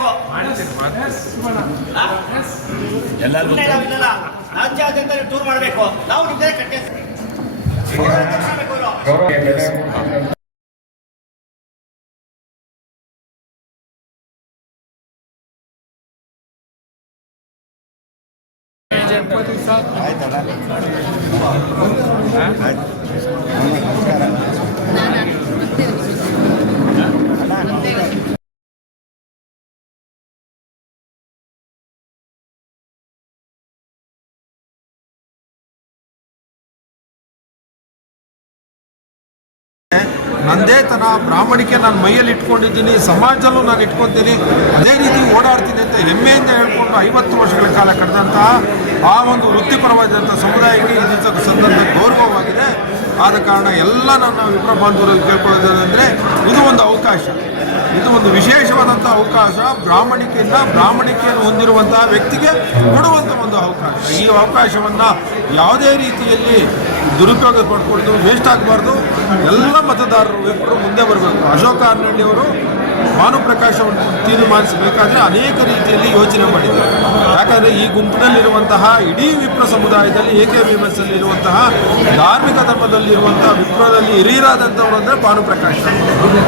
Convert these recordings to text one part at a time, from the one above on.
ಮಾಡಬೇಕು. ಎಲ್ಲರಿಗೂ ರಾಜ್ಯಾದ್ಯಂತ ಟೂರ್ ಮಾಡಬೇಕು. ನಾವು ನಿಮ್ಮದೇ ಕಟ್ಟೆ ಆಯ್ತಲ್ಲ. ನಂದೇತನ ಬ್ರಾಹ್ಮಣಿಕೆ ನಾನು ಮೈಯಲ್ಲಿ ಇಟ್ಕೊಂಡಿದ್ದೀನಿ, ಸಮಾಜದಲ್ಲೂ ನಾನು ಇಟ್ಕೊತೀನಿ, ಅದೇ ರೀತಿ ಓಡಾಡ್ತೀನಿ ಅಂತ ಹೆಮ್ಮೆಯಿಂದ ಹೇಳ್ಕೊಂಡು 50 ವರ್ಷಗಳ ಕಾಲ ಕಳೆದಂತಹ ಆ ಒಂದು ವೃತ್ತಿಪರವಾದಂಥ ಸಮುದಾಯಕ್ಕೆ ಈ ಸಂದರ್ಭ ಗೌರವವಾಗಿದೆ. ಆದ ಕಾರಣ ಎಲ್ಲ ನನ್ನ ವಿಪ್ರ ಬಾಂಧವರಿಗೆ ಕೇಳ್ಕೊಳ್ಳೋದೇನೆಂದರೆ ಇದು ಒಂದು ಅವಕಾಶ, ಇದು ಒಂದು ವಿಶೇಷವಾದಂಥ ಅವಕಾಶ. ಬ್ರಾಹ್ಮಣಿಕೆಯನ್ನು ಹೊಂದಿರುವಂತಹ ವ್ಯಕ್ತಿಗೆ ಕೊಡುವಂಥ ಒಂದು ಅವಕಾಶ. ಈ ಅವಕಾಶವನ್ನು ಯಾವುದೇ ರೀತಿಯಲ್ಲಿ ದುರುಪಯೋಗ ಪಡ್ಕೊಂಡು ವೇಸ್ಟ್ ಆಗಬಾರ್ದು. ಎಲ್ಲ ಮತದಾರರು ವಿಪ್ರರು ಮುಂದೆ ಬರಬೇಕು. ಅಶೋಕ ಅರ್ನಳ್ಳಿಯವರು ಭಾನುಪ್ರಕಾಶವನ್ನು ತೀರ್ಮಾನಿಸಬೇಕಾದ್ರೆ ಅನೇಕ ರೀತಿಯಲ್ಲಿ ಯೋಚನೆ ಮಾಡಿದ್ದಾರೆ. ಯಾಕಂದರೆ ಈ ಗುಂಪಿನಲ್ಲಿರುವಂತಹ ಇಡೀ ವಿಪ್ರ ಸಮುದಾಯದಲ್ಲಿ AKBMS ಇರುವಂತಹ ಧಾರ್ಮಿಕ ಧರ್ಮದಲ್ಲಿರುವಂತಹ ವಿಪ್ರದಲ್ಲಿ ಹಿರಿಯರಾದಂಥವ್ರು ಅಂದರೆ ಭಾನುಪ್ರಕಾಶ್.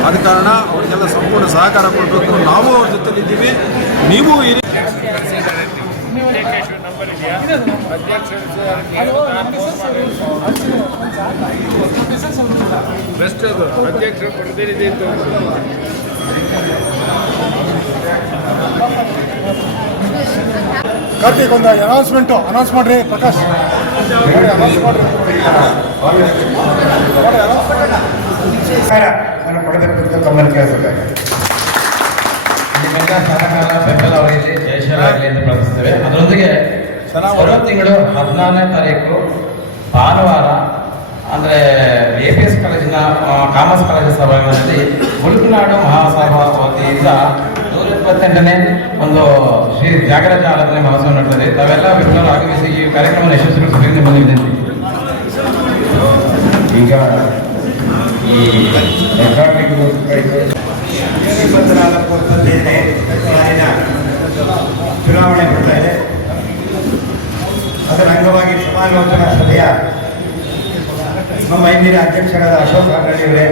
ಆದ ಕಾರಣ ಅವರಿಗೆಲ್ಲ ಸಂಪೂರ್ಣ ಸಹಕಾರ ಕೊಡಬೇಕು. ನಾವು ಅವ್ರ ಜೊತೆಲಿದ್ದೀವಿ, ನೀವು ಕಾರ್ತಿಕ್ ಒಂದು ಅನೌನ್ಸ್ ಮಾಡ್ರಿ ಪ್ರಕಾಶ್. ಪಡೆದಿರುವುದು ತಮ್ಮಲ್ಲಿ ಕೇಳಿಸಬೇಕು. ನಿಮ್ಮೆಲ್ಲ ಸಹಕಾರ ಬೆಂಬಲ ಅವರಿಗೆ ಜಯಶೀಲಾಗಲಿ ಎಂದು ಪ್ರಾರ್ಥಿಸುತ್ತೇವೆ. ಅದರೊಂದಿಗೆ ಬರುವ ತಿಂಗಳು 14ನೇ ತಾರೀಕು ಭಾನುವಾರ ಅಂದರೆ APS ಕಾಲೇಜಿನ ಕಾಮರ್ಸ್ ಕಾಲೇಜಿನ ಸಭಾಂಗಣದಲ್ಲಿ ಮುಳುಗುನಾಡು ಮಹಾಸಭಾ ವತಿಯಿಂದ 128ನೇ ಒಂದು ಶ್ರೀ ತ್ಯಾಗರಾಜ ಆರಾಧನೆ ಮಹೋತ್ಸವ ನಡೆದಿದೆ. ತಾವೆಲ್ಲ ವಿಪ್ರರು ಆಗಮಿಸಿ ಈ ಕಾರ್ಯಕ್ರಮ ಯಶಸ್ವಿಗೊಳಿಸಬೇಕೆಂದು ಬಂದಿದ್ದೇನೆ. ಈಗ ಈ ಚುನಾವಣೆ ಬರ್ತಾ ಇದೆ. ಅದರ ಅಂಗವಾಗಿ ಸಮಾಲೋಚನಾ ಸಭೆಯ ನಮ್ಮ ಇಂದಿನ ಅಧ್ಯಕ್ಷರಾದ ಅಶೋಕ್ ಅರ್ನಳ್ಳಿಯವರೇ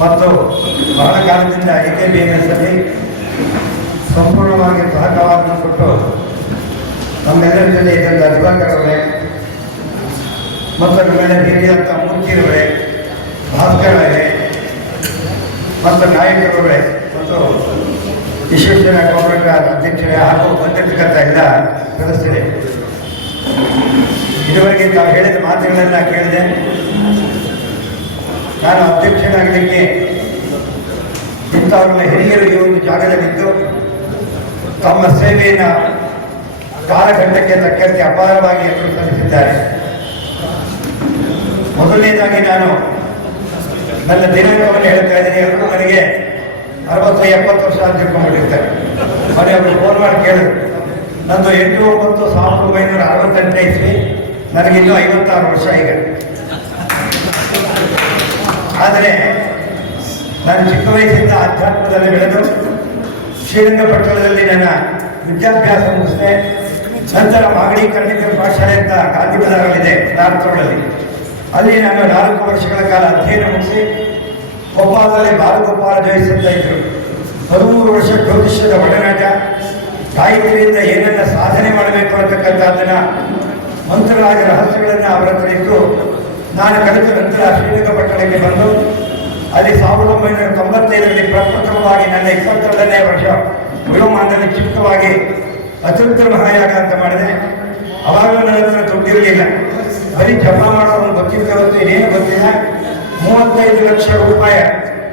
ಮತ್ತು ಬಹಳ ಕಾಲದಿಂದ AKBMS ಅಲ್ಲಿ ಸಂಪೂರ್ಣವಾಗಿ ಸಹಕಾರವನ್ನು ಕೊಟ್ಟು ನಮ್ಮೆಲ್ಲರ ಜೊತೆ ಇದ್ದಂಥ ದಿವಾಕರ್ ಅವರೇ ಮತ್ತು ನಮ್ಮೆಲ್ಲ ಹಿರಿಯಂಥ ಮೂರ್ತಿಯವರೇ, ಭಾಸ್ಕರ್ ಅವರೇ ಮತ್ತು ನಾಯಕರವರೇ ಮತ್ತು ವಿಶ್ವೇಶ್ವರ ಕಾಂಗ್ರೆಸ್ ಅಧ್ಯಕ್ಷರೇ ಹಾಗೂ ಬಂದಿರತಕ್ಕಂಥ ಎಲ್ಲ ಸದಸ್ಯರೇ, ಇದುವರೆಗೆ ತಾವು ಹೇಳಿದ ಮಾತುಗಳೆಲ್ಲ ಕೇಳಿದೆ. ನಾನು ಅಧ್ಯಕ್ಷನಾಗಲಿಕ್ಕೆ ಇಂಥವ್ರನ್ನ ಹಿರಿಯರು ಈ ಒಂದು ಜಾಗದಲ್ಲಿದ್ದು ತಮ್ಮ ಸೇವೆಯನ್ನು ಕಾಲಘಟ್ಟಕ್ಕೆ ತಕ್ಕಂತೆ ಅಪಾರವಾಗಿ ಎದುರು ಸಲ್ಲಿಸಿದ್ದಾರೆ. ಮೊದಲನೇದಾಗಿ ನಾನು ನನ್ನ ದಿನಾಂಕವನ್ನು ಹೇಳ್ತಾ ಇದ್ದೀನಿ. ಎಲ್ಲರೂ ನನಗೆ 60-70 ವರ್ಷ ಅಂತ ತಿಳ್ಕೊಂಡ್ಬಿಟ್ಟಿರ್ತಾರೆ. ಮನೆ ಅವರು ಫೋನ್ ಮಾಡಿ ಕೇಳಿದ್ರು. ನಂದು 8/9/1968 ಇಸ್ವಿ, ನನಗಿನ್ನೂ 56 ವರ್ಷ ಈಗ. ಆದರೆ ನಾನು ಚಿಕ್ಕ ವಯಸ್ಸಿಂದ ಅಧ್ಯಾತ್ಮದಲ್ಲಿ ಬೆಳೆದು ಶ್ರೀರಂಗಪಟ್ಟಣದಲ್ಲಿ ನನ್ನ ವಿದ್ಯಾಭ್ಯಾಸ ಮುಗಿಸಿದೆ. ನಂತರ ಮಾಗಡಿ ಕರ್ಣಿಕರ ಪಾಠಶಾಲೆ ಅಂತ ಗಾಂಧಿ ಬಜಾರಲ್ಲಿದೆ ಧಾರವಾಡದಲ್ಲಿ. ಅಲ್ಲಿ ನಾನು 4 ವರ್ಷಗಳ ಕಾಲ ಅಧ್ಯಯನ ಮುಗಿಸಿ ಭೋಪಾಲದಲ್ಲಿ ಬಾಲಗೋಪಾಲ ಜೋಯಿಸ್ ಅಂತ ಇದ್ದರು. 13 ವರ್ಷ ಜ್ಯೋತಿಷ್ಯದ ಒಡನಾಟ, ತಾಯಿಗಳಿಂದ ಏನನ್ನ ಸಾಧನೆ ಮಾಡಬೇಕು ಅನ್ನತಕ್ಕಂಥದ್ದನ್ನ ಮಂತ್ರರಾಜ ರಹಸ್ಯಗಳನ್ನು ಅವರ ಹತ್ರ ಇದ್ದು ನಾನು ಕಲಿತ ನಂತರ ಶ್ರೀರಂಗಪಟ್ಟಣಕ್ಕೆ ಬಂದು ಅಲ್ಲಿ 1995ರಲ್ಲಿ ಪ್ರಪ್ರಥಮವಾಗಿ ನನ್ನ 22ನೇ ವರ್ಷ ವಿಲೋಮಾನದಲ್ಲಿ ಚಿಕ್ಕವಾಗಿ ಅತಂತ್ರ ಮಹಾಯಾಗ ಅಂತ ಮಾಡಿದೆ. ಅವಾಗಲೂ ನನ್ನ ಹತ್ರ ದುಡ್ಡಿರಲಿಲ್ಲ, ಬರೀ ಜಪ ಮಾಡೋದು ಗೊತ್ತಿದ್ದ ಹೊರತು ಇನ್ನೇನು ಗೊತ್ತಿಲ್ಲ. 35 ಲಕ್ಷ ರೂಪಾಯಿ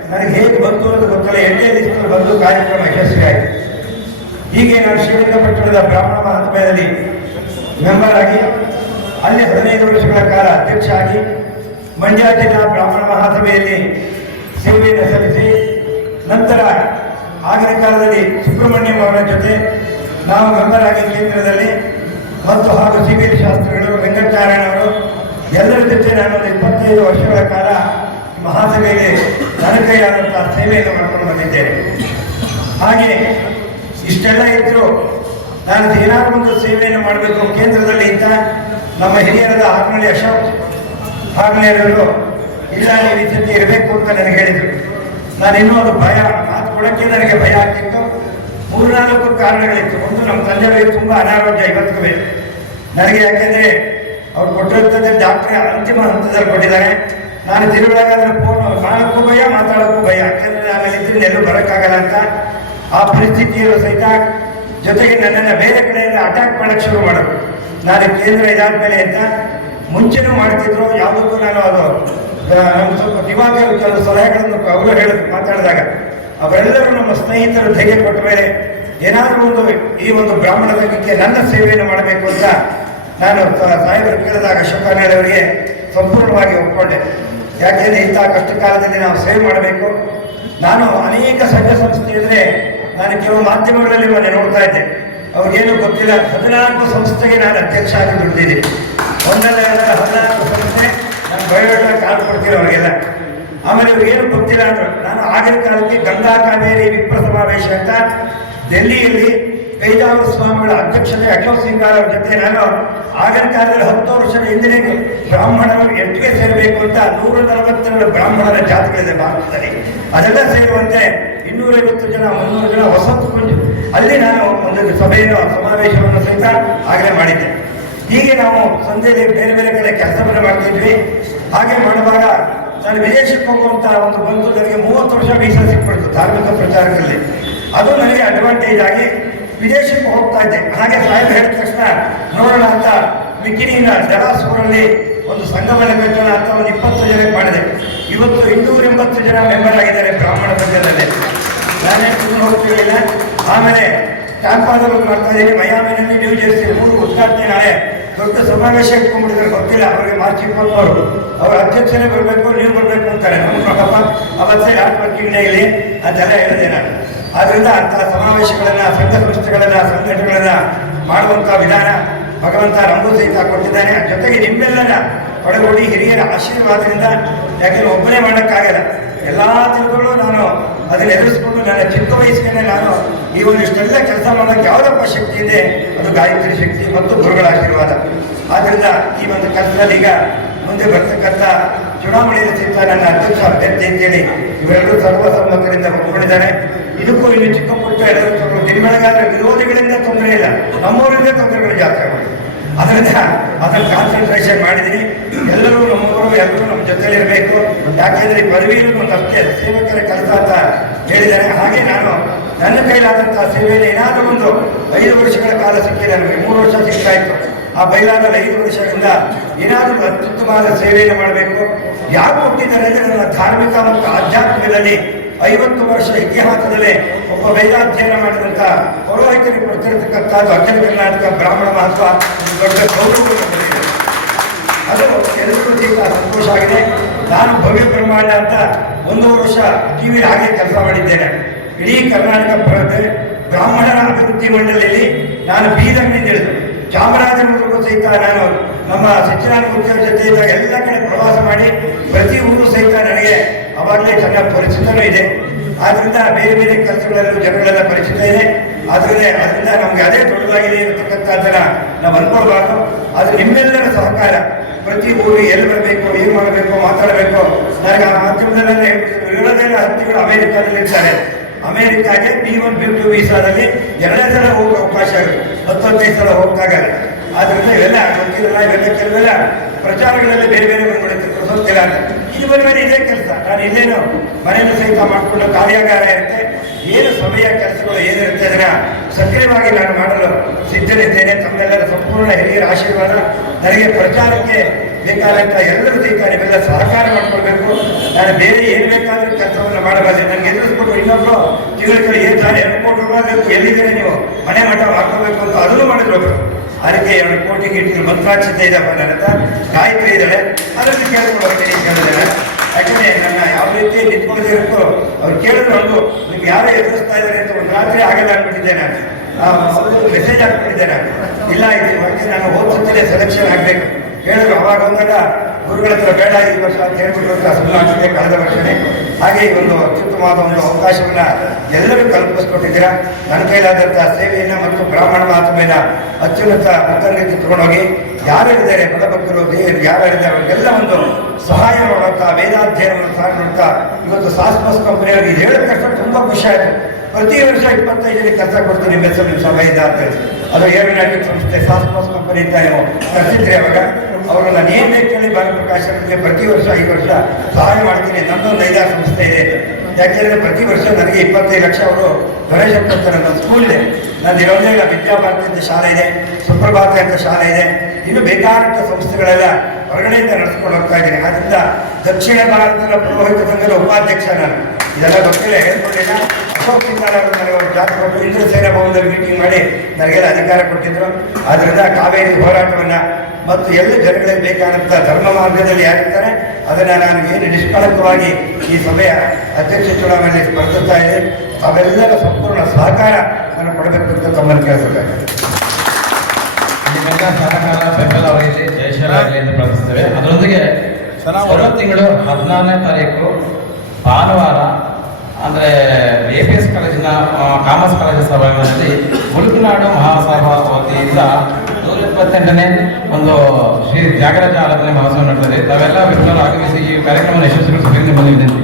ನನಗೆ ಹೇಗೆ ಬಂತು ಅನ್ನೋದು ಗೊತ್ತಿಲ್ಲ. 8 ದಿವಸದಲ್ಲಿ ಬಂದು ಕಾರ್ಯಕ್ರಮ ಯಶಸ್ವಿಯಾಯಿತು. ಹೀಗೆ ನಾನು ಶ್ರೀರಂಗಪಟ್ಟಣದ ಬ್ರಾಹ್ಮಣ ಮಹಾತ್ಮೆಯಲ್ಲಿ ಮೆಂಬರ್ ಆಗಿ ಅಲ್ಲಿ 15 ವರ್ಷಗಳ ಕಾಲ ಅಧ್ಯಕ್ಷ ಆಗಿ ಮಂಡ್ಯ ಜಿಲ್ಲಾ ಬ್ರಾಹ್ಮಣ ಮಹಾಸಭೆಯಲ್ಲಿ ಸೇವೆಯನ್ನು ಸಲ್ಲಿಸಿ ನಂತರ ಆಗಿನ ಕಾಲದಲ್ಲಿ ಸುಬ್ರಹ್ಮಣ್ಯಂ ಅವರ ಜೊತೆ ನಾವು ಮೆಂಬರ್ ಆಗಿ ಕೇಂದ್ರದಲ್ಲಿ ಮತ್ತು ಹಾಗೂ ಸಿವಿಲ್ ಶಾಸ್ತ್ರಿಗಳು ವೆಂಕಟನಾರಾಯಣ ಅವರು ಎಲ್ಲರ ಜೊತೆ ನಾನು 25 ವರ್ಷಗಳ ಕಾಲ ಮಹಾಸಭೆಯಲ್ಲಿ ನನ್ನ ಕೈಯಾದಂತಹ ಸೇವೆಯನ್ನು ಮಾಡಿಕೊಂಡು ಬಂದಿದ್ದೇನೆ. ಹಾಗೆ ಇಷ್ಟೆಲ್ಲ ಇದ್ರು ನಾನು ಏನಾದ್ರು ಒಂದು ಸೇವೆಯನ್ನು ಮಾಡಬೇಕು ಕೇಂದ್ರದಲ್ಲಿ ಅಂತ ನಮ್ಮ ಹಿರಿಯರಾದ ಹಾರ್ನಳ್ಳಿ ಅಶೋಕ್ ಹಾರ್ನಳ್ಳಿಯವರು ಇಲ್ಲ ನೀವು ಈ ಜೊತೆ ಇರಬೇಕು ಅಂತ ನನಗೆ ಹೇಳಿದರು. ನಾನು ಇನ್ನೂ ಒಂದು ಭಯ ಮಾತು ಕೊಡೋಕ್ಕೆ ನನಗೆ ಭಯ ಆಗ್ತಿತ್ತು. 3-4 ಕಾರಣಗಳಿತ್ತು. ಒಂದು, ನಮ್ಮ ತಂದೆಯವರಿಗೆ ತುಂಬ ಅನಾರೋಗ್ಯ ಇವತ್ತಿಗೂ ನನಗೆ, ಯಾಕೆಂದರೆ ಅವ್ರು ಕೊಟ್ಟಿರ್ತದೆ ಡಾಕ್ಟ್ರೇ ಅಂತಿಮ ಹಂತದಲ್ಲಿ ಕೊಟ್ಟಿದ್ದಾರೆ. ನಾನು ತಿರುಗುವಾಗ ಅದನ್ನು ಫೋನ್ ಮಾಡೋಕ್ಕೂ ಭಯ, ಮಾತಾಡೋಕ್ಕೂ ಭಯ, ಯಾಕೆಂದರೆ ನಾನು ಇದ್ರಿಂದ ಎಲ್ಲೂ ಬರೋಕ್ಕಾಗಲ್ಲ ಅಂತ. ಆ ಪರಿಸ್ಥಿತಿಯಲ್ಲೂ ಸಹಿತ ಜೊತೆಗೆ ನನ್ನನ್ನು ಬೇರೆ ಕಡೆಯಿಂದ ಅಟ್ಯಾಕ್ ಮಾಡೋಕ್ಕೆ ಶುರು ಮಾಡೋದು. ನಾನು ಕೇಂದ್ರ ಇದಾದ ಮೇಲೆ ಅಂತ ಮುಂಚೆನೂ ಮಾಡ್ತಿದ್ರು. ಯಾವುದಕ್ಕೂ ನಾನು ಅದು ನಮ್ಮ ಸ್ವಲ್ಪ ದಿವಾಕರು ಕೆಲವು ಸಲಹೆಗಳನ್ನು ಅವರು ಹೇಳೋದು ಮಾತಾಡಿದಾಗ ಅವರೆಲ್ಲರೂ ನಮ್ಮ ಸ್ನೇಹಿತರು ಧೈರ್ಯ ಕೊಟ್ಟ ಮೇಲೆ ಏನಾದರೂ ಒಂದು ಈ ಒಂದು ಬ್ರಾಹ್ಮಣ ರಂಗಕ್ಕೆ ನನ್ನ ಸೇವೆಯನ್ನು ಮಾಡಬೇಕು ಅಂತ ನಾನು ಸಾಹೇಬರು ಕೇಳಿದಾಗ ಅಶೋಕನವರಿಗೆ ಸಂಪೂರ್ಣವಾಗಿ ಒಪ್ಪಿಕೊಂಡೆ. ಯಾಕೆಂದರೆ ಇಂತಹ ಕಷ್ಟ ಕಾಲದಲ್ಲಿ ನಾವು ಸೇವೆ ಮಾಡಬೇಕು. ನಾನು ಅನೇಕ ಸಂಘ ಸಂಸ್ಥೆ ಇದ್ದರೆ ನಾನು ಕೆಲವು ಮಾಧ್ಯಮಗಳಲ್ಲಿ ಮನೆ ನೋಡ್ತಾ ಇದ್ದೆ, ಅವ್ರಿಗೇನು ಗೊತ್ತಿಲ್ಲ. 14 ಸಂಸ್ಥೆಗೆ ನಾನು ಅಧ್ಯಕ್ಷ ಆಗಿ ದುಡಿದಿದ್ದೀನಿ. ಒಂದಲ್ಲ 14 ಸಂಸ್ಥೆ ನಾನು ಬಯೋಡೇಟಾ ಕಾರ್ಡ್ ಕೊಡ್ತೀನಿ ಅವರಿಗೆಲ್ಲ. ಆಮೇಲೆ ಇವ್ರಿಗೇನು ಗೊತ್ತಿಲ್ಲ ಅಂದರು. ನಾನು ಆಗಿನ ಕಾಲಕ್ಕೆ ಗಂಗಾ ಕಾವೇರಿ ವಿಪ್ರ ಸಮಾವೇಶ ಅಂತ ಡೆಲ್ಲಿಯಲ್ಲಿ ಕೈದಾವರ ಸ್ವಾಮಿಗಳ ಅಧ್ಯಕ್ಷತೆ ಅಶೋಕ್ ಸಿಂಗಾರ್ ಅವ್ರ ಜೊತೆ ನಾನು ಆಗಿನ ಕಾಲದಲ್ಲಿ 10 ವರ್ಷದ ಹಿಂದಿನ ಬ್ರಾಹ್ಮಣರು ಎಟ್ಟಿಗೆ ಸೇರಬೇಕು ಅಂತ 142 ಬ್ರಾಹ್ಮಣರ ಜಾತಿಗಳಿದೆ ಭಾರತದಲ್ಲಿ. ಅದೆಲ್ಲ ಸೇರುವಂತೆ 250 ಜನ 300 ಜನ ಹೊಸತ್ತು ಕುಂಜು ಅಲ್ಲಿ ನಾನು ಒಂದು ಸಭೆಯನ್ನು ಸಮಾವೇಶವನ್ನು ಸಹಿತ ಆಗಲೇ ಮಾಡಿದ್ದೆ. ಹೀಗೆ ನಾವು ಸಂಜೆಯಲ್ಲಿ ಬೇರೆ ಬೇರೆ ಕಡೆ ಕೆಲಸವನ್ನು ಮಾಡ್ತಿದ್ವಿ. ಹಾಗೆ ಮಾಡುವಾಗ ನಾನು ವಿದೇಶಕ್ಕೆ ಹೋಗುವಂಥ ಒಂದು ಬಂತು. ನನಗೆ 30 ವರ್ಷ ವೀಸಾ ಸಿಕ್ಬಿಡ್ತು ಧಾರ್ಮಿಕ ಪ್ರಚಾರದಲ್ಲಿ. ಅದು ನನಗೆ ಅಡ್ವಾಂಟೇಜ್ ಆಗಿ ವಿದೇಶಕ್ಕೆ ಹೋಗ್ತಾ ಇದ್ದೆ. ಹಾಗೆ ಸಾಹೇಬ್ ಹೇಳಿದ ತಕ್ಷಣ ನೋಡೋಣ ಅಂತ ಮಿಕ್ಕಿನಿನ ಜಲಾಸೂರಲ್ಲಿ ಒಂದು ಸಂಘವನ್ನು ಕಟ್ಟೋಣ ಅಂತ ಒಂದು 20 ಜನಕ್ಕೆ ಮಾಡಿದೆ. ಇವತ್ತು 280 ಜನ ಮೆಂಬರ್ ಆಗಿದ್ದಾರೆ ಬ್ರಾಹ್ಮಣ ಸಂಘದಲ್ಲಿ. ನಾನೇ ಹೋಗ್ತಿರಲಿಲ್ಲ. ಆಮೇಲೆ ಕ್ಯಾಂಪಾದಲ್ಲಿ ಮಾಡ್ತಾ ಇದ್ದೀನಿ. ಮಯಾಮಿನಲ್ಲಿ ನ್ಯೂ ಜೆರ್ಸಿ 3 ಉದ್ಘಾಟನೆ ನಾಳೆ ದೊಡ್ಡ ಸಮಾವೇಶ ಇಟ್ಕೊಂಡ್ಬಿಟ್ಟಿದ್ದಾರೆ. ಗೊತ್ತಿಲ್ಲ ಅವರಿಗೆ ಮಾರ್ಚ್ 20 ಅವ್ರ ಅಧ್ಯಕ್ಷರೇ ಬರಬೇಕು, ನೀವು ಬರಬೇಕು ಅಂತಾರೆ. ನಮ್ಮ ನೋಡಪ್ಪ ಅವತ್ತೇ ಲಾಸ್ಟ್ ವರ್ಕಿಂಗ್ ಡೇ ಇಲ್ಲಿ ಅಂತೆಲ್ಲ ಹೇಳಿದೆ ನಾನು. ಆದ್ದರಿಂದ ಅಂತಹ ಸಮಾವೇಶಗಳನ್ನು, ಸಂಘ ಸಂಸ್ಥೆಗಳನ್ನು, ಸಂಘಟನೆಗಳನ್ನು ಮಾಡುವಂಥ ವಿಧಾನ ಭಗವಂತ ನಮಗೂ ಸಹಿತ ಕೊಟ್ಟಿದ್ದಾನೆ. ಜೊತೆಗೆ ನಿಮ್ಮೆಲ್ಲರ ಒಳಗೂಡಿ ಹಿರಿಯರ ಆಶೀರ್ವಾದದಿಂದ, ಯಾಕೆಂದರೆ ಒಬ್ಬನೇ ಮಾಡೋಕ್ಕಾಗಲ್ಲ. ಎಲ್ಲ ತಿಳ್ಕೊಂಡು ನಾನು ಅದನ್ನು ಎದುರಿಸ್ಕೊಂಡು ನನ್ನ ಚಿಕ್ಕ ವಯಸ್ಸಿಗೆ ನಾನು ಈ ಒಂದಿಷ್ಟೆಲ್ಲ ಕೆಲಸ ಮಾಡೋಕ್ಕೆ ಯಾವುದಪ್ಪ ಶಕ್ತಿ ಇದೆ, ಅದು ಗಾಯತ್ರಿ ಶಕ್ತಿ ಮತ್ತು ಗುರುಗಳ ಆಶೀರ್ವಾದ. ಆದ್ದರಿಂದ ಈ ಒಂದು ಕೆಲಸದಲ್ಲಿ ಈಗ ಮುಂದೆ ಬರ್ತಕ್ಕಂಥ ಚುನಾವಣೆಯಲ್ಲಿ ಸಹಿತ ನನ್ನ ಅಧ್ಯಕ್ಷ ಅಭ್ಯರ್ಥಿ ಅಂತೇಳಿ ಇವೆರಡೂ ಸರ್ವಸಮ್ಮತರಿಂದ ಒಪ್ಪಿಕೊಂಡಿದ್ದಾರೆ. ಇದಕ್ಕೂ ಇನ್ನು ಚಿಕ್ಕ ಪುಟ್ಟ ಎಲ್ಲರೂ ದಿನಬೆಳಗಾದ್ರೆ ವಿರೋಧಿಗಳಿಂದ ತೊಂದರೆ ಇಲ್ಲ, ನಮ್ಮೂರಿಂದ ತೊಂದರೆಗಳು ಜಾತ್ರೆ ಮಾಡಿ. ಅದರಿಂದ ಅದನ್ನು ಕಾನ್ಸಂಟ್ರೇಷನ್ ಮಾಡಿದ್ದೀನಿ. ಎಲ್ಲರೂ ನಮ್ಮವರು ಎಲ್ಲರೂ ನಮ್ಮ ಜೊತೆಲಿ ಇರಬೇಕು. ಯಾಕೆಂದರೆ ಈ ಪದವಿಯಲ್ಲೂ ಒಂದು ಅಷ್ಟೇ ಸೇವಕರ ಕೆಲಸ ಅಂತ ಹೇಳಿದ್ದಾರೆ. ಹಾಗೆ ನಾನು ನನ್ನ ಕೈಲಾದಂಥ ಸೇವೆಯಲ್ಲಿ ಏನಾದರೂ ಒಂದು 5 ವರ್ಷಗಳ ಕಾಲ ಸಿಕ್ಕಿದೆ. ನನಗೆ 3 ವರ್ಷ ಸಿಗ್ತಾ ಇತ್ತು. ಆ ಬೈಲಾದಲ್ಲಿ 5 ವರ್ಷದಿಂದ ಏನಾದರೂ ಅತ್ಯುತ್ತಮವಾದ ಸೇವೆಯನ್ನು ಮಾಡಬೇಕು. ಯಾಕೆ ಕೊಟ್ಟಿದ್ದಾರೆ ಅಂದರೆ ನನ್ನ ಧಾರ್ಮಿಕ ಮತ್ತು ಆಧ್ಯಾತ್ಮಿಕದಲ್ಲಿ 50 ವರ್ಷ ಇತಿಹಾಸದಲ್ಲೇ ಒಬ್ಬ ವೇದಾಧ್ಯಯನ ಮಾಡಿದಂಥ ಪುರೋಹಿತರಿಗೆ ಕೊಡ್ತಿರತಕ್ಕಂಥದ್ದು ಅಖಿಲ ಕರ್ನಾಟಕ ಬ್ರಾಹ್ಮಣ ಮಹತ್ವ ದೊಡ್ಡ ಗೌರವ. ಅದು ಎಲ್ಲರಿಗೂ ಸಹಿತ ಸಂತೋಷ ಆಗಿದೆ. ನಾನು ಭವ್ಯ ಬ್ರಹ್ಮಾಂಡ ಅಂತ 1 ವರ್ಷ ಟಿವಿ ಹಾಗೆ ಕೆಲಸ ಮಾಡಿದ್ದೇನೆ. ಇಡೀ ಕರ್ನಾಟಕ ಬ್ರಾಹ್ಮಣರ ಅಭಿವೃದ್ಧಿ ಮಂಡಳಿಯಲ್ಲಿ ನಾನು ಬೀದರ್ನಿಂದ ಹಿಡಿದು ಚಾಮರಾಜನಗರಕ್ಕೂ ಸಹಿತ ನಾನು ನಮ್ಮ ಸತ್ಯನಾರಾಯಣ ಜೊತೆ ಇದ್ದಾಗ ಎಲ್ಲ ಕಡೆ ಪ್ರವಾಸ ಮಾಡಿ ಪ್ರತಿ ಊರು ಸಹಿತ ನನಗೆ ಅವಾಗಲೇ ಚೆನ್ನಾಗಿ ಪರಿಚಿತನೂ ಇದೆ. ಆದ್ದರಿಂದ ಬೇರೆ ಬೇರೆ ಕೆಲಸಗಳಲ್ಲೂ ಜನಗಳೆಲ್ಲ ಪರಿಚಿತ ಇದೆ. ಅದರಿಂದ ನಮಗೆ ಅದೇ ದೊಡ್ಡದಾಗಿದೆ ಇರತಕ್ಕಂಥದ್ದನ್ನು ನಾವು ಅಂದ್ಕೊಳ್ಬಾರ್ದು. ಆದರೆ ನಿಮ್ಮೆಲ್ಲರ ಸಹಕಾರ, ಪ್ರತಿ ಊರು ಎಲ್ಲಿ ಬರಬೇಕು, ಏನು ಮಾಡಬೇಕು, ಮಾತಾಡಬೇಕು. ನನಗೆ ಆ ಮಾಧ್ಯಮದಲ್ಲೇ ಇರೋದೆಲ್ಲ ಹತ್ತಿಗಳು ಅಮೆರಿಕಾದಲ್ಲಿರ್ತಾರೆ. ಅಮೆರಿಕಾಗೆ P1 P2 ವೀಸಾದಲ್ಲಿ 2 ಸಲ ಹೋಗೋ ಅವಕಾಶ ಆಗುತ್ತೆ, 10-15 ಸಲ ಹೋಗೋಕ್ಕಾಗಲ್ಲ. ಆದ್ದರಿಂದ ಇವೆಲ್ಲ ಗೊತ್ತಿರಲ್ಲ. ಇವೆಲ್ಲ ಕೆಲವೆಲ್ಲ ಪ್ರಚಾರಗಳಲ್ಲಿ ಬೇರೆ ಬೇರೆ ಬಂದ್ಬಿಡುತ್ತೆ, ಗೊತ್ತಿಲ್ಲ ಅಂತ. ಇದು ಬಂದ್ಮೇಲೆ ಇದೇ ಕೆಲಸ. ನಾನು ಇಲ್ಲೇನು ಮನೆಯನ್ನು ಸಹಿತ ಮಾಡಿಕೊಂಡು ಕಾರ್ಯಾಗಾರ ಇರುತ್ತೆ, ಏನು ಸಮಯ ಕೆಲಸಗಳು ಏನಿರುತ್ತೆ ಅದನ್ನು ಸಕ್ರಿಯವಾಗಿ ನಾನು ಮಾಡಲು ಸಿದ್ಧರಿದ್ದೇನೆ. ತಮ್ಮೆಲ್ಲರ ಸಂಪೂರ್ಣ ಹಿರಿಯರ ಆಶೀರ್ವಾದ ನನಗೆ ಪ್ರಚಾರಕ್ಕೆ ಬೇಕಾದಂಥ ಎಲ್ಲರೂ ಸಹಿತ ನೀವೆಲ್ಲ ಸಹಕಾರ ಮಾಡಿಕೊಳ್ಬೇಕು. ನಾನು ಬೇರೆ ಏನು ಬೇಕಾದರೂ ಕೆಲಸವನ್ನು ಮಾಡಬಾರ್ದು. ನನಗೆ ಎದುರಿಸ್ಬಿಟ್ಟು ಇನ್ನೊಬ್ಬರು ತಿಂಗಳಿಗೆ ಏನು ಸಾರಿ 2 ಕೋಟಿ ರೂಪಾಯಿ ಬೇಕು, ಎಲ್ಲಿದ್ದೀರಿ ನೀವು, ಮನೆ ಮಠ ಮಾಡ್ಕೋಬೇಕು ಅಂತ ಅದನ್ನು ಮಾಡಿದ್ರು ಒಬ್ಬರು. ಅದಕ್ಕೆ 2 ಕೋಟಿ ಗಿಟ್ಟಿನ ಮಂತ್ರಾಕ್ಷತೆ ಇದೆಯಪ್ಪ ನನ್ನ ಹತ್ರ, ಗಾಯತ್ರಿ ಇದ್ದಾಳೆ, ಅದನ್ನು ಕೇಳ್ಕೊಳ್ಬೇಕು ಕೇಳಿದ್ದಾರೆ. ಯಾಕಂದರೆ ನನ್ನ ಯಾವ ರೀತಿ ನಿಂತ್ಕೊಂಡಿರಕ್ಕೂ ಅವ್ರು ಕೇಳಿದ್ರು ಒಂದು ನಿಮ್ಗೆ ಯಾರೋ ಎದುರಿಸ್ತಾ ಇದ್ದಾರೆ ಅಂತ ಒಂದು ರಾತ್ರಿ ಆಗಲ್ಲ ಅಂದ್ಬಿಟ್ಟಿದ್ದೆ. ನಾನು ಮೆಸೇಜ್ ಹಾಕ್ಬಿಟ್ಟಿದ್ದೆ. ನಾನು ಇಲ್ಲ, ಇದು ಬಗ್ಗೆ ನಾನು ಓದಿಸುತ್ತಲೇ ಸೆಲೆಕ್ಷನ್ ಆಗಬೇಕು, ಹೇಳಿದ್ರು. ಅವಾಗ ಬಂದಾಗ ಗುರುಗಳ ಹತ್ರ ಬೇಡ ಈ ವರ್ಷ ಅಂತ ಹೇಳ್ಬಿಟ್ಟು ಸುಮ್ಮನೆ ಕಳೆದ ವರ್ಷನೇ. ಹಾಗೆ ಈ ಒಂದು ಅತ್ಯುತ್ತಮವಾದ ಒಂದು ಅವಕಾಶವನ್ನ ಎಲ್ಲರೂ ಕಲ್ಪಿಸ್ಕೊಟ್ಟಿದ್ದೀರಾ. ನನ್ನ ಕೈಲಾದಂತಹ ಸೇವೆಯನ್ನ ಮತ್ತು ಬ್ರಾಹ್ಮಣ ಮಹಾತ್ಮೆಯನ್ನ ಅತ್ಯುನ್ನತ ಮಟ್ಟಕ್ಕೆ ತಗೊಂಡೋಗಿ ಯಾರ್ಯಾರಿದ್ದಾರೆ ಬಡಭಕ್ತರು ದೇವರು ಯಾರ್ಯಾರಿದ್ದಾರೆ ಅವ್ರಿಗೆಲ್ಲ ಒಂದು ಸಹಾಯ ಮಾಡುತ್ತಾ ವೇದಾಧ್ಯಯನವನ್ನು ಸಹ ನೋಡ್ತಾ ಇವತ್ತು ಸಾಸ್ಮಸ್ ಕಂಪನಿಯವರಿಗೆ ಇದು ಹೇಳಿದ ತಕ್ಷಣ ತುಂಬ ಖುಷಿ ಆಯಿತು. ಪ್ರತಿ ವರ್ಷ 25 ಜನಕ್ಕೆ ಕೆಲಸ ಕೊಡ್ತೀನಿ ನಿಮ್ಮ ಹೆಸರು ನಿಮ್ಮ ಸಭೆಯಿಂದ ಅಂತ ಹೇಳಿ. ಅದು ಏರೋನಾಟಿಕ್ ಸಂಸ್ಥೆ ಸಾಸ್ಮಸ್ ಕಂಪನಿ ಅಂತ ನೀವು ಕರೆಸಿದ್ರಿ. ಅವಾಗ ಅವರು ನಾನು ಏನು ಬೇಕು ಹೇಳಿ ಭಾನುಪ್ರಕಾಶ್ ಅವರಿಗೆ ಪ್ರತಿ ವರ್ಷ 5 ವರ್ಷ ಸಹಾಯ ಮಾಡ್ತೀನಿ. ನನ್ನೊಂದು 5-6 ಸಂಸ್ಥೆ ಇದೆ. ಯಾಕೆಂದರೆ ಪ್ರತಿ ವರ್ಷ ನನಗೆ 25 ಲಕ್ಷ ಅವರು ಗಣೇಶಪ್ಪ ಅಂತ ನನ್ನ ಸ್ಕೂಲ್ ಇದೆ. ನಾನು ಇರೋದೇ ಇಲ್ಲ. ವಿದ್ಯಾಭಾರತಿ ಅಂತ ಶಾಲೆ ಇದೆ, ಸುಪ್ರಭಾತ ಅಂತ ಶಾಲೆ ಇದೆ, ಇನ್ನು ಬೇಕಾದಂಥ ಸಂಸ್ಥೆಗಳೆಲ್ಲ ಹೊರಗಡೆಯಿಂದ ನಡೆಸ್ಕೊಂಡು ಹೋಗ್ತಾ ಇದ್ದೀನಿ. ಆದ್ದರಿಂದ ದಕ್ಷಿಣ ಭಾರತದ ಪುರೋಹಿತ ಸಂಘದ ಉಪಾಧ್ಯಕ್ಷ ನಾನು. ಇದೆಲ್ಲ ಗೊತ್ತಿಲ್ಲ, ಹೇಳ್ಕೊಂಡಿಲ್ಲ. ಅಶೋಕ್ ಸಿಂಗಾರ್ ಅವರು ನನಗೆ ಒಂದು ಜಾತಿ ಕೊಟ್ಟು ಇಂದ್ರಸೇನಾ ಭವನದಲ್ಲಿ ಮೀಟಿಂಗ್ ಮಾಡಿ ನನಗೆಲ್ಲ ಅಧಿಕಾರ ಕೊಟ್ಟಿದ್ದರು. ಆದ್ದರಿಂದ ಕಾವೇರಿ ಹೋರಾಟವನ್ನು ಮತ್ತು ಎಲ್ಲ ಜನಗಳಿಗೆ ಬೇಕಾದಂಥ ಧರ್ಮ ಮಾರ್ಗದಲ್ಲಿ ಯಾರಿರ್ತಾರೆ ಅದನ್ನು ನಾನು ಏನು ನಿಷ್ಕಳಂಕವಾಗಿ ಈ ಸಭೆಯ ಅಧ್ಯಕ್ಷ ಚುನಾವಣೆಯಲ್ಲಿ ಸ್ಪರ್ಧಿಸ್ತಾ ಇದೆ. ಅವೆಲ್ಲರ ಸಂಪೂರ್ಣ ಸಹಕಾರ ನಾನು ಕೊಡಬೇಕು ಅಂತ ತಮ್ಮನ್ನು ಕೇಳಿಸಬೇಕಾಗಿದೆ. ನಿಮ್ಮೆಲ್ಲ ಸಹಕಾರ ಬೆಂಬಲ ಅವರಿಗೆ ಜಯಶರಾಗಲಿ ಎಂದು ಪ್ರಾರ್ಥಿಸ್ತೇವೆ. ಅದರೊಂದಿಗೆ ಬರುವ ತಿಂಗಳು 14ನೇ ತಾರೀಕು ಭಾನುವಾರ ಅಂದರೆ APS ಕಾಲೇಜಿನ ಕಾಮರ್ಸ್ ಕಾಲೇಜಿನ ಸಭಾಂಗಣದಲ್ಲಿ ಮುಳುಗುನಾಡು ಮಹಾಸಭಾ ವತಿಯಿಂದ 128ನೇ ಒಂದು ಶ್ರೀ ತ್ಯಾಗರಾಜ ಆರಾಧನೆ ಮಹೋತ್ಸವ ನಡೆದಿದೆ. ತಾವೆಲ್ಲ ವಿದ್ವಾಂಸರು ಆಗಮಿಸಿ ಈ ಕಾರ್ಯಕ್ರಮವನ್ನು ಯಶಸ್ವಿಗೊಳಿಸಬೇಕು ನಿಮ್ಮಲ್ಲಿ ವಿನಂತಿ.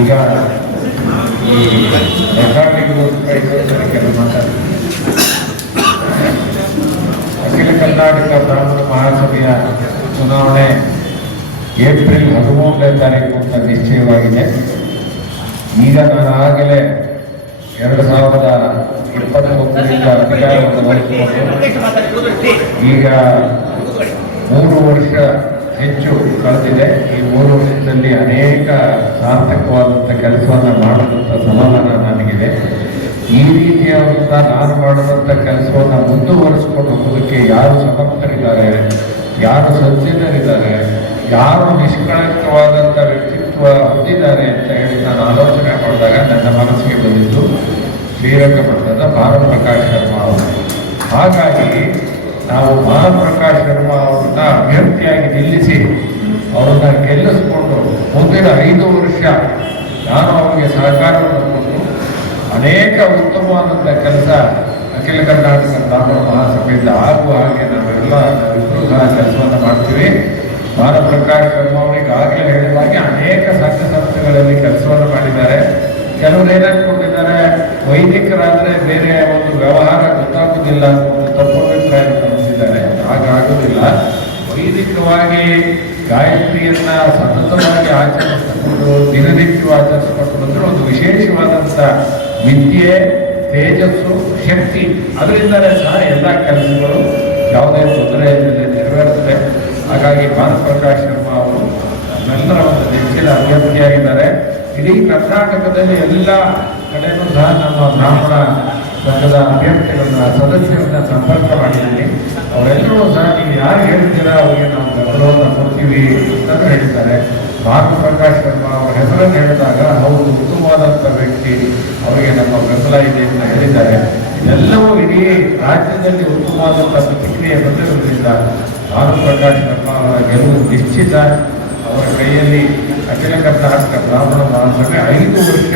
ಈಗ ಈ ಕೆಲವು ಮಾತಾಡಿ ಅಖಿಲ ಕರ್ನಾಟಕ ಬ್ರಾಹ್ಮಣ ಮಹಾಸಭೆಯ ಚುನಾವಣೆ ಏಪ್ರಿಲ್ 13ನೇ ತಾರೀಕು ಅಂತ ನಿಶ್ಚಯವಾಗಿದೆ. ಈಗ ನಾನು ಆಗಲೇ 2023ರಿಂದ ಅಧಿಕಾರವನ್ನು ವಹಿಸಿಕೊಂಡು ಈಗ 3 ವರ್ಷ ಹೆಚ್ಚು ಕಳೆದಿದೆ. ಈ 3 ವರ್ಷದಲ್ಲಿ ಅನೇಕ ಸಾರ್ಥಕವಾದಂಥ ಕೆಲಸವನ್ನು ಮಾಡುವಂಥ ಸಮಾಧಾನ ನನಗಿದೆ. ಈ ರೀತಿಯಾದಂಥ ನಾನು ಮಾಡುವಂಥ ಕೆಲಸವನ್ನು ಮುಂದುವರಿಸಿಕೊಂಡು ಹೋಗೋದಕ್ಕೆ ಯಾರು ಸಮರ್ಥರಿದ್ದಾರೆ, ಯಾರು ಸಜ್ಜನರಿದ್ದಾರೆ, ಯಾರು ನಿಷ್ಕಳಂಕವಾದಂಥ ವ್ಯಕ್ತಿತ್ವ ಹೊಂದಿದ್ದಾರೆ ಅಂತ ಹೇಳಿ ನಾನು ಆಲೋಚನೆ ಮಾಡಿದಾಗ ನನ್ನ ಮನಸ್ಸಿಗೆ ಬಂದಿದ್ದು ಶ್ರೀರಂಗಪಟ್ಟಣದ ಭಾನುಪ್ರಕಾಶ್ ಶರ್ಮಾ ಅವರು. ಹಾಗಾಗಿ ನಾವು ಭಾನುಪ್ರಕಾಶ್ ಶರ್ಮಾ ಅವ್ರನ್ನ ಅಭ್ಯರ್ಥಿಯಾಗಿ ನಿಲ್ಲಿಸಿ ಅವರನ್ನ ಗೆಲ್ಲಿಸಿಕೊಂಡು ಮುಂದಿನ 5 ವರ್ಷ ನಾನು ಅವರಿಗೆ ಸಹಕಾರವನ್ನು ಕೊಟ್ಟು ಅನೇಕ ಉತ್ತಮವಾದಂಥ ಕೆಲಸ ಅಖಿಲ ಕರ್ನಾಟಕ ಬ್ರಾಹ್ಮಣ ಮಹಾಸಭೆಯಿಂದ ಆಗುವ ಹಾಗೆ ನಾವಿಬ್ಬರು ಸಹ ಕೆಲಸವನ್ನು ಮಾಡ್ತೀವಿ. ಭಾನುಪ್ರಕಾಶ್ ಶರ್ಮಾ ಅವರಿಗೆ ಆಗಲೇ ಹೇಳಿದ ಹಾಗೆ ಅನೇಕ ಸಂಘ ಸಂಸ್ಥೆಗಳಲ್ಲಿ ಕೆಲಸವನ್ನು ಮಾಡಿದ್ದಾರೆ. ಕೆಲವರು ಏನಂದ್ಕೊಂಡಿದ್ದಾರೆ, ವೈದಿಕರಾದರೆ ಬೇರೆ ಒಂದು ವ್ಯವಹಾರ ಗೊತ್ತಾಗುವುದಿಲ್ಲ ಅಂತ ಒಂದು ತಪ್ಪು ಅಭಿಪ್ರಾಯ ಹೊಂದಿದ್ದಾರೆ. ಹಾಗಾಗುವುದಿಲ್ಲ. ವೈದಿಕವಾಗಿ ಗಾಯತ್ರಿಯನ್ನ ಸತತವಾಗಿ ಆಚರಿಸಿಕೊಂಡು ದಿನನಿತ್ಯ ಆಚರಿಸಿಕೊಂಡು ಒಂದು ವಿಶೇಷವಾದಂಥ ವಿದ್ಯೆ, ತೇಜಸ್ಸು, ಶಕ್ತಿ, ಅದರಿಂದಲೇ ಸಹ ಎಲ್ಲ ಕೆಲಸಗಳು ಯಾವುದೇ ತೊಂದರೆ ಇಲ್ಲದೆ ನೆರವೇರುತ್ತದೆ. ಹಾಗಾಗಿ ಭಾನುಪ್ರಕಾಶ್ ಶರ್ಮಾ ಅವರು ನಮ್ಮೆಲ್ಲರ ಒಂದು ನೆಚ್ಚಿನ ಅಭ್ಯರ್ಥಿಯಾಗಿದ್ದಾರೆ. ಇಡೀ ಕರ್ನಾಟಕದಲ್ಲಿ ಎಲ್ಲ ಕಡೆಯೂ ಸಹ ನಮ್ಮ ಬ್ರಾಹ್ಮಣ ಸಂಘದ ಅಭ್ಯರ್ಥಿಗಳನ್ನ ಸದಸ್ಯರನ್ನ ಸಂಪರ್ಕ ಮಾಡಿದ್ದೀನಿ. ಅವರೆಲ್ಲರೂ ಸಹ ನೀವು ಯಾರು ಹೇಳ್ತೀರಾ ಅವರಿಗೆ ನಾವು ಬೆಂಬಲವನ್ನು ಕೊಡ್ತೀವಿ ಅಂತ ಹೇಳಿದ್ದಾರೆ. ಭಾನುಪ್ರಕಾಶ್ ಶರ್ಮಾ ಅವರ ಹೆಸರನ್ನು ಹೇಳಿದಾಗ ಅವರು ಉತ್ತಮವಾದಂಥ ವ್ಯಕ್ತಿ, ಅವರಿಗೆ ನಮ್ಮ ಬೆಂಬಲ ಇದೆ ಅಂತ ಹೇಳಿದ್ದಾರೆ. ಎಲ್ಲವೂ ಇಡೀ ರಾಜ್ಯದಲ್ಲಿ ಉತ್ತಮವಾದಂಥ ಪ್ರತಿಕ್ರಿಯೆ ಬಂದಿರೋದ್ರಿಂದ ಭಾನುಪ್ರಕಾಶ್ ಶರ್ಮಾ ಅವರ ಗೆಲುವು ನಿಶ್ಚಿತ. ಅವರ ಕೈಯಲ್ಲಿ ಅಖಿಲ ಕರ್ನಾಟಕ ಬ್ರಾಹ್ಮಣ ಮಹಾಸಭೆ 5 ವರ್ಷ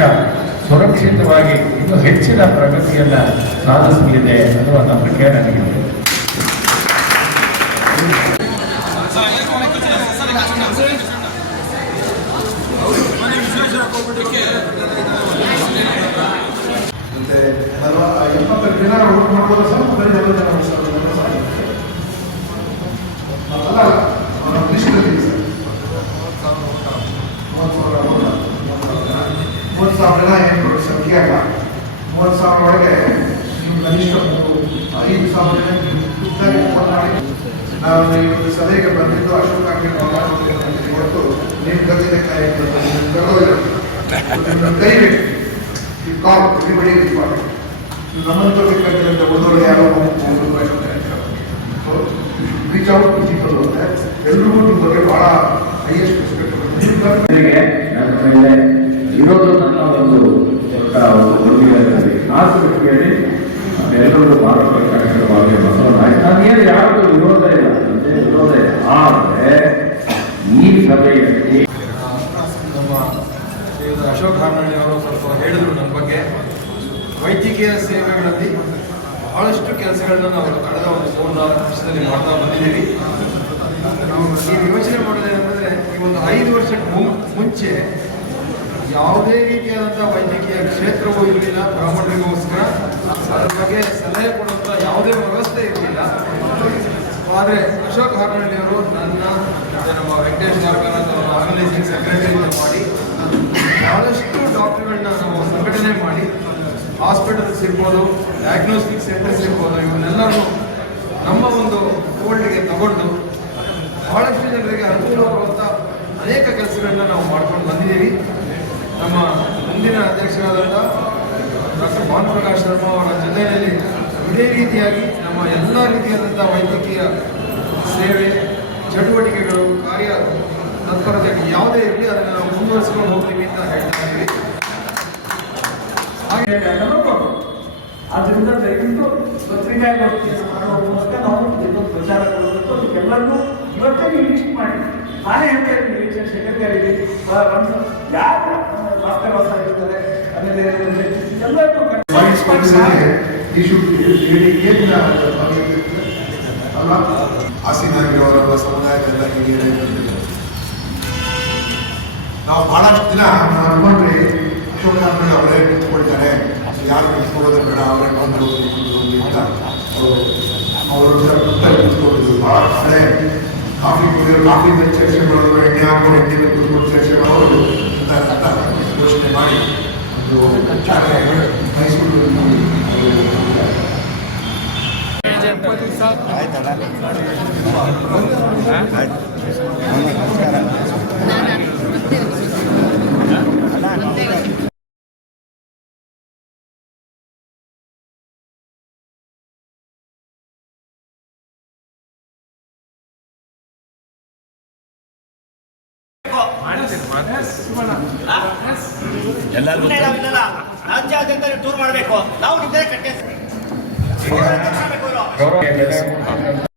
ಸುರಕ್ಷಿತವಾಗಿ ಇನ್ನೂ ಹೆಚ್ಚಿನ ಪ್ರಗತಿಯನ್ನು ಸಾಧಿಸಲಿದೆ ಅನ್ನುವ ನಂಬಿಕೆ ನನಗಿದೆ. ಮತ್ತೆ 70 ಜನ ಓಟ್ ಮಾಡ್ಬೋದು ಸರ್. 50 ಜನ ಅಲ್ಲ ಲಿಸ್ಟಲ್ಲಿ ಸರ್ 30,000 ಜನ ಏನು ಸಂಖ್ಯೆ ಅಲ್ಲ. 30,000 ಒಳಗೆ ನೀವು ಕನಿಷ್ಠ 5,000 ಜನ ತುರ್ತಾಗಿ ಫೋನ್ ಮಾಡಿ ನಾವು ಇವತ್ತು ಸಭೆಗೆ ಬಂದಿದ್ದು ಅಶೋಕ್ ಅಂಗಡಿ ಹೊರತು ನೀವು ಗತಿಗೆ ಕರಿಬೇಕು. ಈ ಕಾಲ್ ಎವ್ರಿಬಡಿ ಇಸ್ ಇಂಪಾರ್ಟೆಂಟ್. ನಮ್ಮಂತ ಬೇಕಂತ ಓದೋರು ಯಾರೋ ರೀಚ್ ಔಟ್ ಟು ಪೀಪಲ್ ಅಂತ ಎಲ್ರಿಗೂ ನಿಮ್ಮ ಬಗ್ಗೆ ಬಹಳ ಹೈಯೆಸ್ಟ್ ರೆಸ್ಪೆಕ್ಟ್ ಇರೋದು ನನ್ನ ಒಂದು ಆಸಕ್ತಿಯಲ್ಲಿ ಎಲ್ಲರೂ ಭಾರತ ಬಸವನಾಗಿ ಬಸವನಾಗಿ ನಾನೇನು ಯಾರು ವಿರೋಧ ಕೆಲಸಗಳನ್ನ ನಾವು ಕಳೆದ ಒಂದು 3-4 ವರ್ಷದಲ್ಲಿ ಮಾಡ್ತಾ ಬಂದಿದ್ದೀವಿ. ನಾವು ನೀವು ಯೋಚನೆ ಮಾಡೋದೇನೆಂದರೆ ಈ ಒಂದು 5 ವರ್ಷಕ್ಕೆ ಮುಂಚೆ ಯಾವುದೇ ರೀತಿಯಾದಂಥ ವೈದ್ಯಕೀಯ ಕ್ಷೇತ್ರವೂ ಇರಲಿಲ್ಲ. ಬ್ರಾಹ್ಮಣರಿಗೋಸ್ಕರ ಅದರ ಬಗ್ಗೆ ಸಲಹೆ ಕೊಡುವಂಥ ಯಾವುದೇ ವ್ಯವಸ್ಥೆ ಇರಲಿಲ್ಲ. ಆದರೆ ಅಶೋಕ್ ಹಾರ್ನಳ್ಳಿ ಅವರು ನನ್ನ ಮತ್ತು ನಮ್ಮ ವೆಂಕಟೇಶ್ ಮಾರ್ಗನಾಥ್ ಅವರ ಆರ್ಗನೈಸಿಂಗ್ ಸೆಕ್ರೆಟರಿ ಮಾಡಿ ಬಹಳಷ್ಟು ಡಾಕ್ಟರ್ಗಳನ್ನ ನಾವು ಸಂಘಟನೆ ಮಾಡಿ ಹಾಸ್ಪಿಟಲ್ಸ್ ಇರ್ಬೋದು, ಡಯಾಗ್ನೋಸ್ಟಿಕ್ ಸೆಂಟರ್ಸ್ ಇರ್ಬೋದು, ಇವನ್ನೆಲ್ಲರೂ ನಮ್ಮ ಒಂದು ಫೋಲ್ಡ್ಗೆ ತಗೊಂಡು ಬಹಳಷ್ಟು ಜನರಿಗೆ ಅನುಕೂಲವಾಗುವಂಥ ಅನೇಕ ಕೆಲಸಗಳನ್ನ ನಾವು ಮಾಡ್ಕೊಂಡು ಬಂದಿದ್ದೀವಿ. ನಮ್ಮ ಮುಂದಿನ ಅಧ್ಯಕ್ಷರಾದಂಥ ಡಾಕ್ಟರ್ ಭಾನುಪ್ರಕಾಶ್ ಶರ್ಮಾ ಅವರ ಜೊತೆಯಲ್ಲಿ ಇದೇ ರೀತಿಯಾಗಿ ನಮ್ಮ ಎಲ್ಲ ರೀತಿಯಾದಂಥ ವೈದ್ಯಕೀಯ ಸೇವೆ ಚಟುವಟಿಕೆಗಳು ಕಾರ್ಯ ತತ್ಪರತೆ ಯಾವುದೇ ಇರಲಿ ಅದನ್ನು ನಾವು ಮುಂದುವರಿಸ್ಕೊಂಡು ಹೋಗ್ತೀವಿ ಅಂತ ಹೇಳ್ತಾ ಇದ್ದೀವಿ. ಹಾಗೆ ಆದ್ದರಿಂದ ದಯವಿಟ್ಟು ಪತ್ರಿಕಾಗೋಷ್ಠಿ ಮಾಡುವ ಮೂಲಕ ನಾವು ಇದೊಂದು ಪ್ರಚಾರ ಕೊಡಬೇಕು. ಅದಕ್ಕೆಲ್ಲರಿಗೂ ಇವತ್ತೇ ನೀವು ಲಿಸ್ಟ್ ಮಾಡಿ. ನಾನೇ ಹೇಳ್ತಾ ಇದ್ದೀನಿ ಸೆಕ್ರೆಟರಿ ಯಾರು ಡಾಕ್ಟರ್ ಹೊಸ ಇರ್ತಾರೆ ಆಮೇಲೆ ಎಲ್ಲರಿಗೂ ಹಸಿನಾಗಿರೋರೆಲ್ಲ ಸಮುದಾಯಕ್ಕೆಲ್ಲ ಹೀಗೆ ನಾವು ಬಹಳಷ್ಟು ದಿನ ಅನ್ಕೊಂಡ್ರಿ ಅಶೋಕ್ ಹಾರ್ನಳ್ಳಿ ಅವರೇ ನಿಂತ್ಕೊಳ್ತಾರೆ, ಯಾರು ನಿಂತ್ಕೊಳ್ಳೋದು ಬೇಡ, ಅವರೇ ಬಂದು ಅಂತ ಅವರು ನಿಂತ್ಕೊಂಡಿದ್ರು. ಭಾಳ ಹಳೆ ಕಾಫಿ ಕುಡಿಯೋರು ಕಾಫಿ ಮೇಲೆ ಚರ್ಚೆ ಮಾಡೋರು, ಎಣ್ಣೆ ಹಾಕೊಂಡು ಎಣ್ಣೆ ಮೇಲೆ ಕುತ್ಕೊಂಡು ಚರ್ಚೆ ಮಾಡೋರು ಅಂತ ಯೋಚನೆ ಮಾಡಿ ಒಂದು ಮೈಸೂರು ಆಯ್ತಲ್ಲ ಎಲ್ಲರಿಗೂ ರಾಜ್ಯಾದ್ಯಂತ ಟೂರ್ ಮಾಡಬೇಕು. ನಾವು ನಿಮ್ದೇ ಕಟ್ಟೆ ಗೌರವ